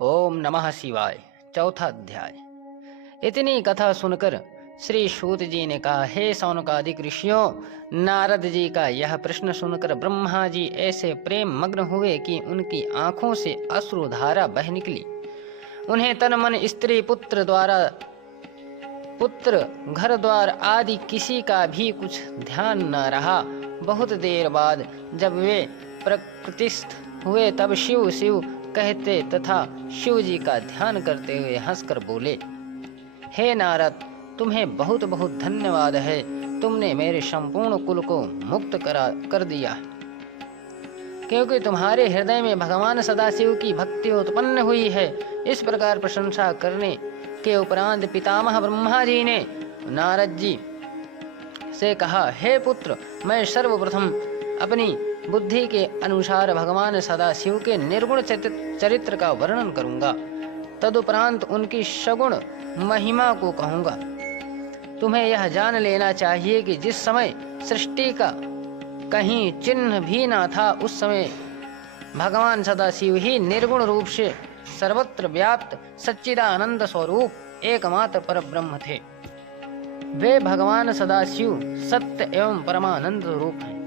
ओम नमः शिवाय। चौथा अध्याय। इतनी कथा सुनकर श्री सूत जी ने कहा, हे शौनकादिक ऋषियों, नारद जी का यह प्रश्न सुनकर ब्रह्मा जी ऐसे प्रेम मग्न हुए कि उनकी आंखों से अश्रुधारा बह निकली। उन्हें तन मन स्त्री पुत्र घर द्वार आदि किसी का भी कुछ ध्यान न रहा। बहुत देर बाद जब वे प्रकृतिस्थ हुए तब शिव शिव कहते तथा शिव जी का ध्यान करते हुए हंसकर बोले, हे नारद, तुम्हें बहुत बहुत धन्यवाद है। तुमने मेरे संपूर्ण कुल को मुक्त कर दिया, क्योंकि तुम्हारे हृदय में भगवान सदाशिव की भक्ति उत्पन्न हुई है। इस प्रकार प्रशंसा करने के उपरांत पितामह ब्रह्मा जी ने नारद जी से कहा, हे पुत्र, मैं सर्वप्रथम अपनी बुद्धि के अनुसार भगवान सदाशिव के निर्गुण चरित्र का वर्णन करूंगा। तदुपरांत उनकी सगुण महिमा को कहूंगा। तुम्हें यह जान लेना चाहिए कि जिस समय सृष्टि का कहीं चिन्ह भी ना था, उस समय भगवान सदाशिव ही निर्गुण रूप से सर्वत्र व्याप्त सच्चिदानंद स्वरूप एकमात्र परब्रह्म थे। वे भगवान सदाशिव सत्य एवं परमानंद रूप हैं।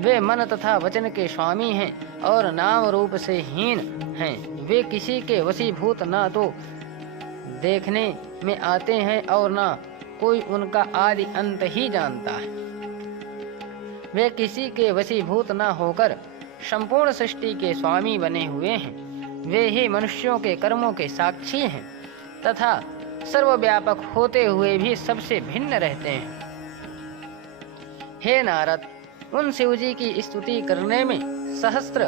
वे मन तथा वचन के स्वामी हैं और नाम रूप से हीन हैं। वे किसी के वशीभूत ना तो देखने में आते हैं और ना कोई उनका आदि अंत ही जानता है। वे किसी के वशीभूत न होकर संपूर्ण सृष्टि के स्वामी बने हुए हैं। वे ही मनुष्यों के कर्मों के साक्षी हैं तथा सर्वव्यापक होते हुए भी सबसे भिन्न रहते हैं। हे नारद, उन शिवजी की स्तुति करने में सहस्त्र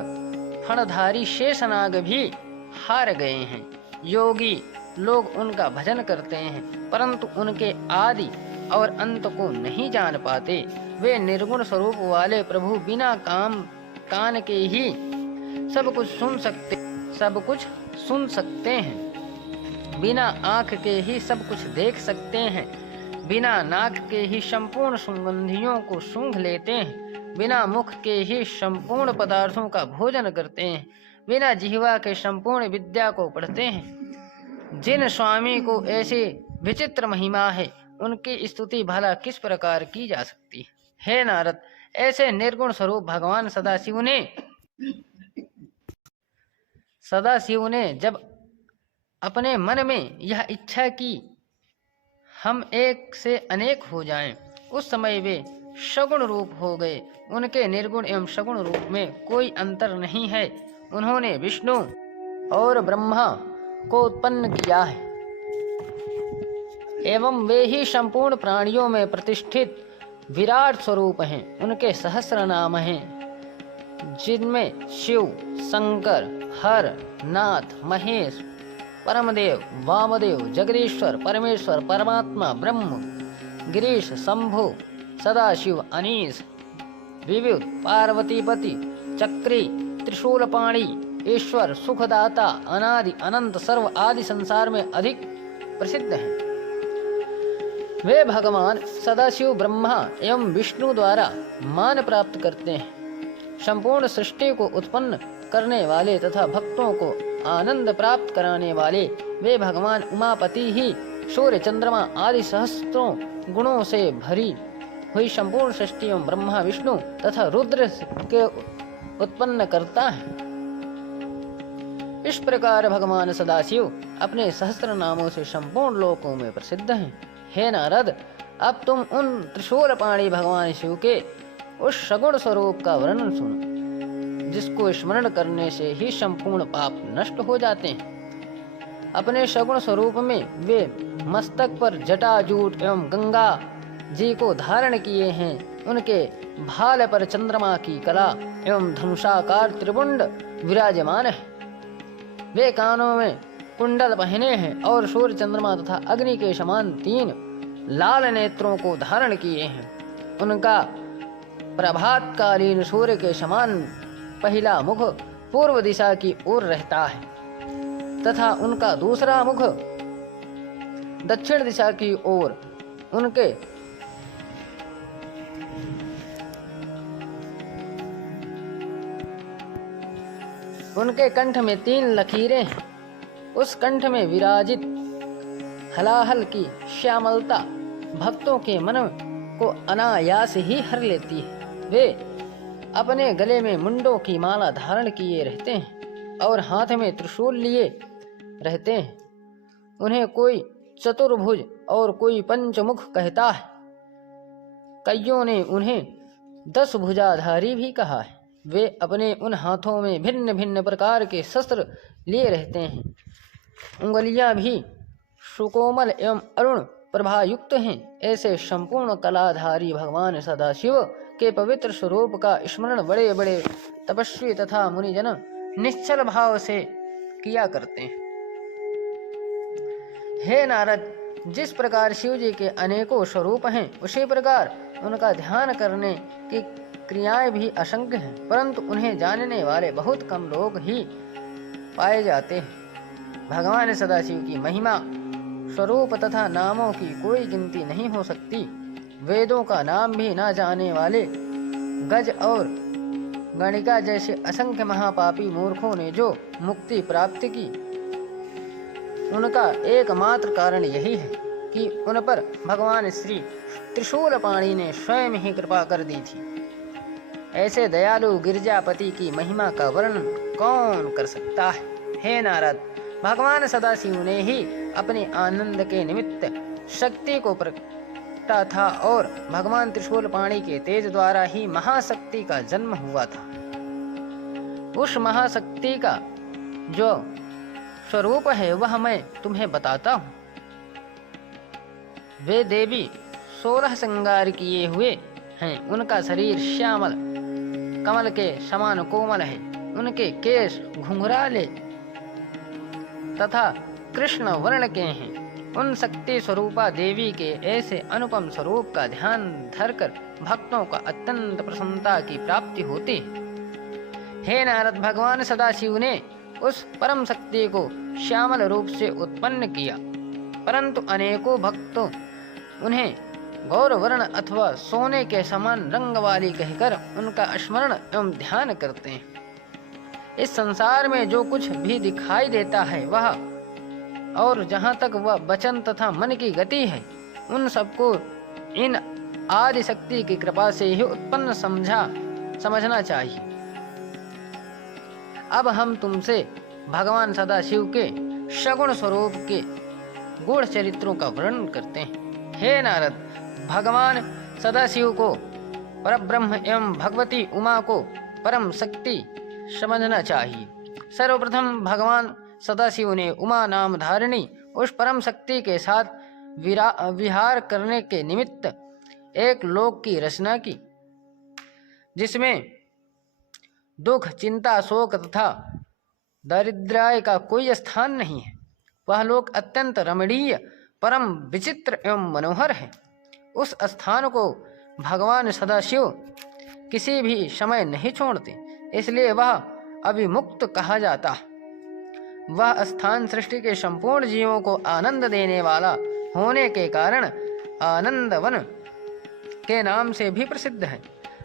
फणधारी शेषनाग भी हार गए हैं। योगी लोग उनका भजन करते हैं, परंतु उनके आदि और अंत को नहीं जान पाते। वे निर्गुण स्वरूप वाले प्रभु बिना कान के ही सब कुछ सुन सकते हैं, बिना आँख के ही सब कुछ देख सकते हैं, बिना नाक के ही संपूर्ण सुगंधियों को सूंघ लेते हैं, बिना मुख के ही संपूर्ण पदार्थों का भोजन करते हैं, बिना जिह्वा के संपूर्ण विद्या को पढ़ते हैं। जिन स्वामी को ऐसी विचित्र महिमा है, उनकी स्तुति भला किस प्रकार की जा सकती है। हे नारद, ऐसे निर्गुण स्वरूप भगवान सदाशिव ने जब अपने मन में यह इच्छा की हम एक से अनेक हो जाएं, उस समय वे सगुण रूप हो गए। उनके निर्गुण एवं सगुण रूप में कोई अंतर नहीं है। उन्होंने विष्णु और ब्रह्मा को उत्पन्न किया है एवं वे ही संपूर्ण प्राणियों में प्रतिष्ठित विराट स्वरूप हैं। उनके सहस्र नाम हैं, जिनमें शिव, शंकर, हर, नाथ, महेश, परमदेव, वामदेव, जगदीश्वर, परमेश्वर, परमात्मा, ब्रह्म, गिरीश, शंभु, सदाशिव, अनीश, विविध, पार्वतीपति, चक्री, त्रिशूलपाणी, ईश्वर, सुखदाता, अनादि, अनंत, सर्व आदि संसार में अधिक प्रसिद्ध हैं। वे भगवान सदाशिव ब्रह्मा एवं विष्णु द्वारा मान प्राप्त करते हैं। संपूर्ण सृष्टि को उत्पन्न करने वाले तथा भक्तों को आनंद प्राप्त कराने वाले वे भगवान उमापति ही सूर्य, चंद्रमा आदि सहस्त्रों गुणों से भरी हुई संपूर्ण सृष्टि एवं ब्रह्मा, विष्णु तथा रुद्र के उत्पन्न करता है। इस प्रकार भगवान सदाशिव अपने सहस्त्र नामों से संपूर्ण लोकों में प्रसिद्ध हैं। हे नारद, अब तुम उन त्रिशूलपाणी भगवान शिव के उस सगुण स्वरूप का वर्णन सुनो, जिसको स्मरण करने से ही संपूर्ण पाप नष्ट हो जाते हैं। अपने सगुण स्वरूप में वे मस्तक पर जटाजूट एवं गंगा जी को धारण किए हैं। उनके भाल पर चंद्रमा की कला एवं धनुषाकार त्रिपुंड विराजमान है। वे कानों में कुंडल पहने हैं और सूर्य, चंद्रमा तथा अग्नि के समान 3 लाल नेत्रों को धारण किए हैं। उनका प्रभातकालीन सूर्य के समान पहला मुख पूर्व दिशा की ओर रहता है तथा उनका दूसरा मुख दक्षिण दिशा की ओर। उनके कंठ में 3 लकीरें हैं उस कंठ में विराजित हलाहल की श्यामलता भक्तों के मन को अनायास ही हर लेती है। वे अपने गले में मुंडों की माला धारण किए रहते हैं और हाथ में त्रिशूल लिए रहते हैं। उन्हें कोई चतुर्भुज और कोई पंचमुख कहता है। कईयों ने उन्हें 10 भुजाधारी भी कहा है। वे अपने उन हाथों में भिन्न भिन्न प्रकार के शस्त्र लिए रहते हैं। उंगलियां भी सुकोमल एवं अरुण प्रभायुक्त हैं। ऐसे संपूर्ण कलाधारी भगवान सदाशिव के पवित्र स्वरूप का स्मरण बड़े बड़े तपस्वी तथा मुनिजन निश्चल भाव से किया करते हैं। हे नारद, जिस प्रकार शिव जी के अनेकों स्वरूप हैं, उसी प्रकार उनका ध्यान करने की क्रियाएं भी असंख्य हैं, परंतु उन्हें जानने वाले बहुत कम लोग ही पाए जाते हैं। भगवान सदाशिव की महिमा, स्वरूप तथा नामों की कोई गिनती नहीं हो सकती। वेदों का नाम भी न जाने वाले गज और गणिका जैसे असंख्य महापापी मूर्खों ने जो मुक्ति प्राप्त की, उनका एकमात्र कारण यही है कि उन पर भगवान श्री त्रिशूलपाणि ने स्वयं ही कृपा कर दी थी। ऐसे दयालु गिरजापति की महिमा का वर्णन कौन कर सकता है। हे नारद, भगवान सदाशिव ने ही अपने आनंद के निमित्त शक्ति को प्रगटा था और भगवान त्रिशूलपाणि के तेज द्वारा ही महाशक्ति का जन्म हुआ था। उस महाशक्ति का जो स्वरूप है वह मैं तुम्हें बताता हूँ। वे देवी 16 श्रृंगार किए हुए हैं। उनका शरीर श्यामल कमल के समान कोमल है। उनके केश घुंघराले तथा कृष्ण वर्ण के हैं। उन शक्ति स्वरूपा देवी के ऐसे अनुपम स्वरूप का ध्यान धरकर भक्तों का अत्यंत प्रसन्नता की प्राप्ति होती है। हे नारद, भगवान सदाशिव ने उस परम शक्ति को श्यामल रूप से उत्पन्न किया, परंतु अनेकों भक्तों उन्हें गौर वर्ण अथवा सोने के समान रंग वाली कहकर उनका स्मरण एवं ध्यान करते हैं। इस संसार में जो कुछ भी दिखाई देता है वह और जहाँ तक वह वचन तथा मन की गति है, उन सबको इन आदि शक्ति की कृपा से ही उत्पन्न समझना चाहिए। अब हम तुमसे भगवान सदाशिव के सगुण स्वरूप के गूढ़ चरित्रों का वर्णन करते हैं। हे नारद, भगवान सदाशिव को परब्रह्म एवं भगवती उमा को परम शक्ति समझना चाहिए। सर्वप्रथम भगवान सदाशिव ने उमा नाम धारिणी उस परम शक्ति के साथ विहार करने के निमित्त एक लोक की रचना की, जिसमें दुख, चिंता, शोक तथा दारिद्र्य का कोई स्थान नहीं है। वह लोक अत्यंत रमणीय, परम विचित्र एवं मनोहर है। उस स्थान को भगवान सदाशिव किसी भी समय नहीं छोड़ते, इसलिए वह अभिमुक्त कहा जाता है। वह स्थान सृष्टि के संपूर्ण जीवों को आनंद देने वाला होने के कारण आनंदवन के नाम से भी प्रसिद्ध है।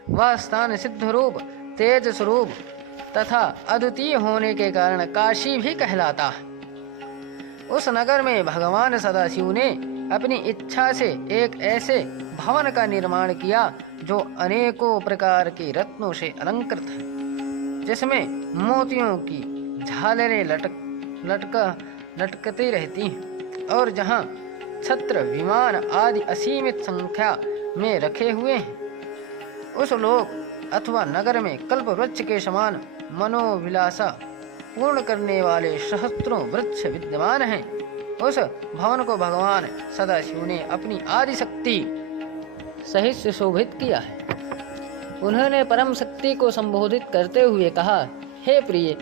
वह स्थान सिद्ध रूप, तेज स्वरूप तथा अद्वितीय होने के कारण काशी भी कहलाता है। उस नगर में भगवान सदाशिव ने अपनी इच्छा से एक ऐसे भवन का निर्माण किया जो अनेकों प्रकार के रत्नों से अलंकृत है, जिसमें मोतियों की झालरें लटकती रहती हैं और जहाँ छत्र, विमान आदि असीमित संख्या में रखे हुए हैं। उस लोक अथवा नगर में कल्प वृक्ष के समान मनोविलासा पूर्ण करने वाले सहस्त्रों वृक्ष विद्यमान हैं। उस भवन को भगवान सदाशिव ने अपनी आदि शक्ति सहित सुशोभित किया है। उन्होंने परम शक्ति को संबोधित करते हुए कहा, हे प्रिय,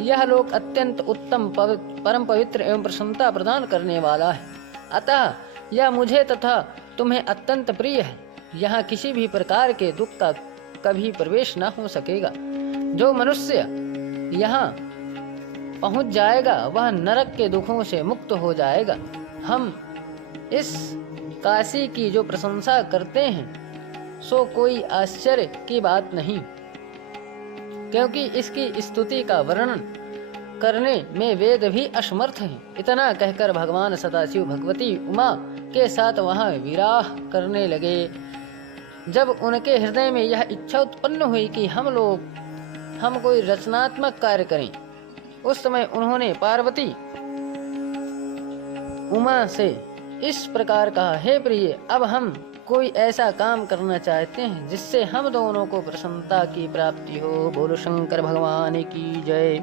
यह लोक अत्यंत उत्तम, परम पवित्र एवं प्रसन्नता प्रदान करने वाला है। अतः यह मुझे तथा तुम्हें अत्यंत प्रिय है। यहाँ किसी भी प्रकार के दुख का कभी प्रवेश न हो सकेगा। जो मनुष्य यहाँ पहुँच जाएगा वह नरक के दुखों से मुक्त हो जाएगा। हम इस काशी की जो प्रशंसा करते हैं सो कोई आश्चर्य की बात नहीं, क्योंकि इसकी स्तुति का वर्णन करने में वेद भी असमर्थ हैं। इतना कहकर भगवान सदाशिव भगवती उमा के साथ वहाँ विराह करने लगे। जब उनके हृदय में यह इच्छा उत्पन्न हुई कि हम कोई रचनात्मक कार्य करें, उस समय उन्होंने पार्वती उमा से इस प्रकार कहा, हे प्रिय, अब हम कोई ऐसा काम करना चाहते हैं जिससे हम दोनों को प्रसन्नता की प्राप्ति हो। बोलो शंकर भगवान की जय।